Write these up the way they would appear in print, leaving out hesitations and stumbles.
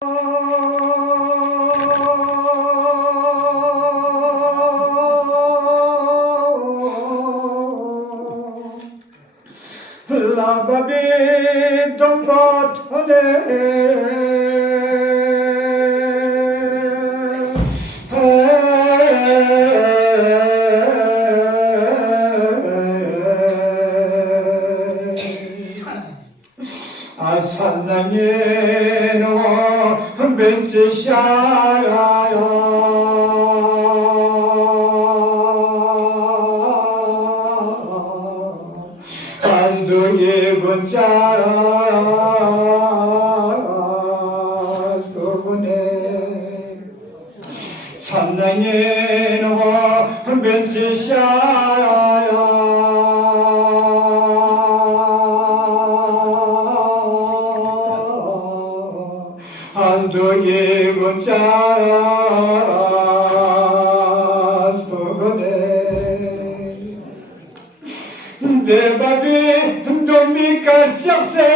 La babi dombatone 아살랑이노 벤치샤야 azduye guncara azgune 산낭에노 벤치샤야 azduye guncara azgune Debabi domika şahse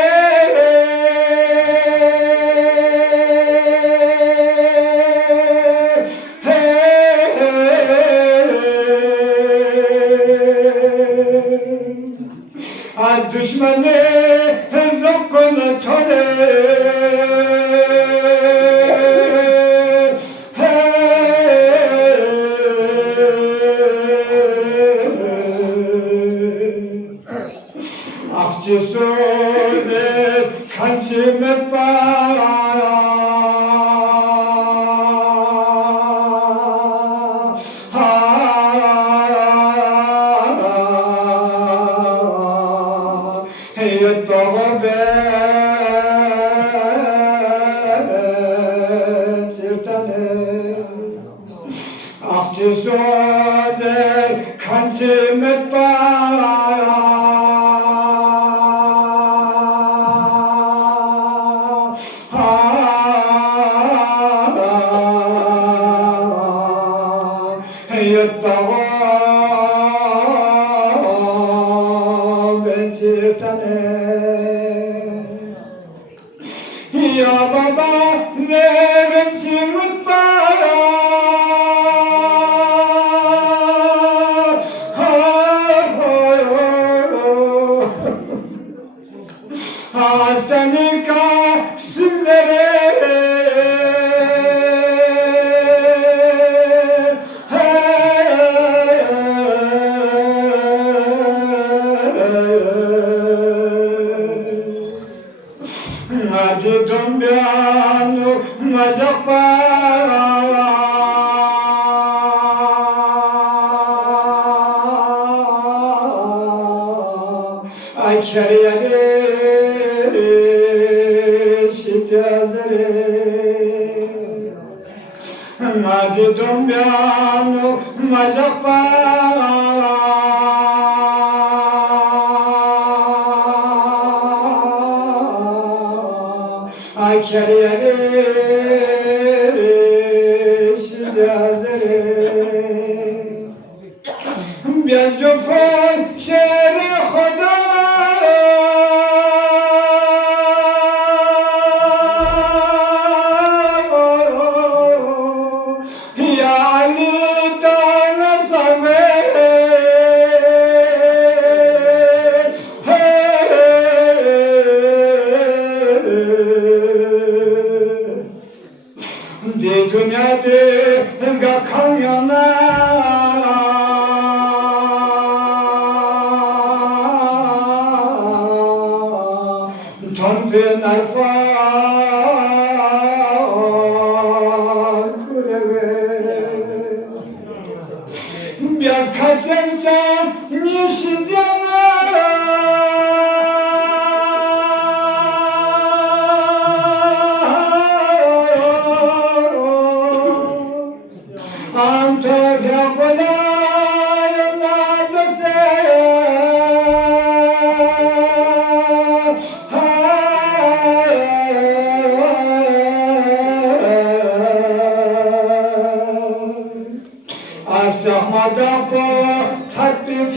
düşmanı zokkunu tole Akçesöze kaçımet bara Heyet dağı betirtene Akçesöze kaçımet bara Ya baba zerreti mutbara Hastanika sizlere Hadi dombiano mazapa Akşariyare şitazere Hadi dombiano mazapa Akşariyare şitazere Biazofon şehri khoda Ya Ali tana sabe De dünyada ezga kamyona Tonfen arfa kureve Biraz kaçırsan yeşilyana Antep'e kolay yollarda Aşağıda bu takdif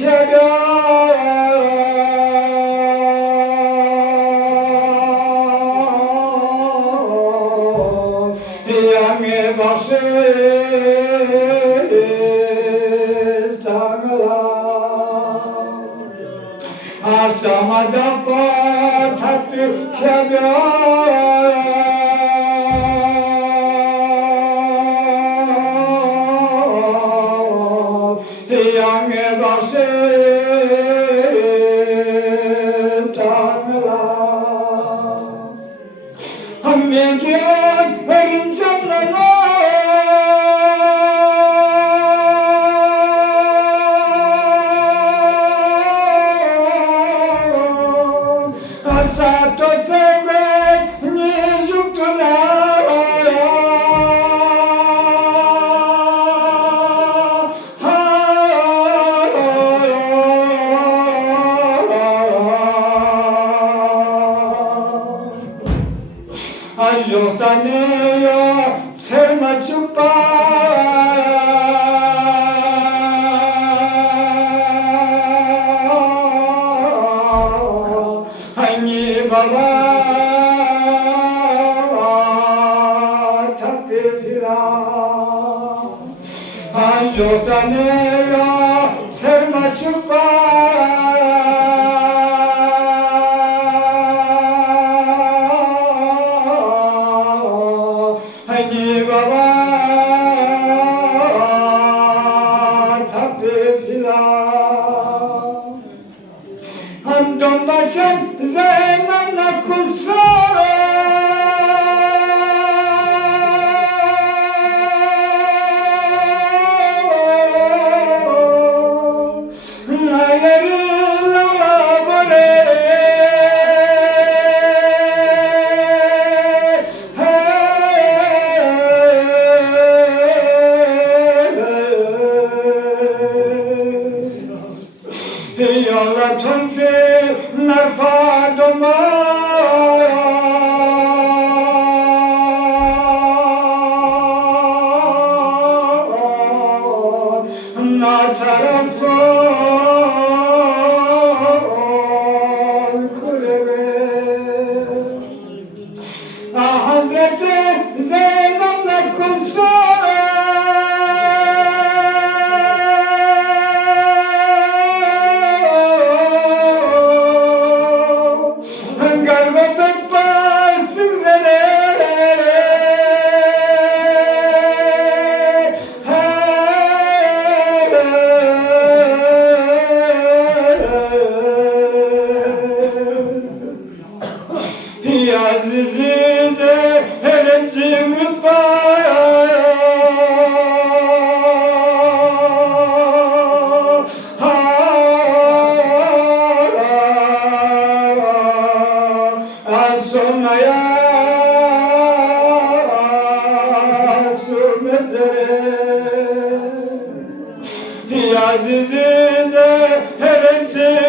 bahşiş tanrılar Aşamada tatlı sever Yange bahşiş tanrılar Hamdiyat verin canlara Asato sevmek nizukuna Ayotaniyo sevma chupa Hani baba takfira Ayotaniyo sevma chupa Hani baba takfira Andon bacım Zeynep'le kulsa يلا تنفي نرفع دماء نعترف بالكربة حضرت زينب كل Ya zizize helenci Ya zizize helenci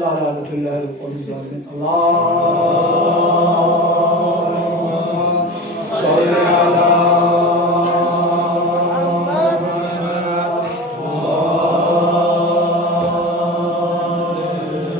Allah rahmetullahi Allah salli ala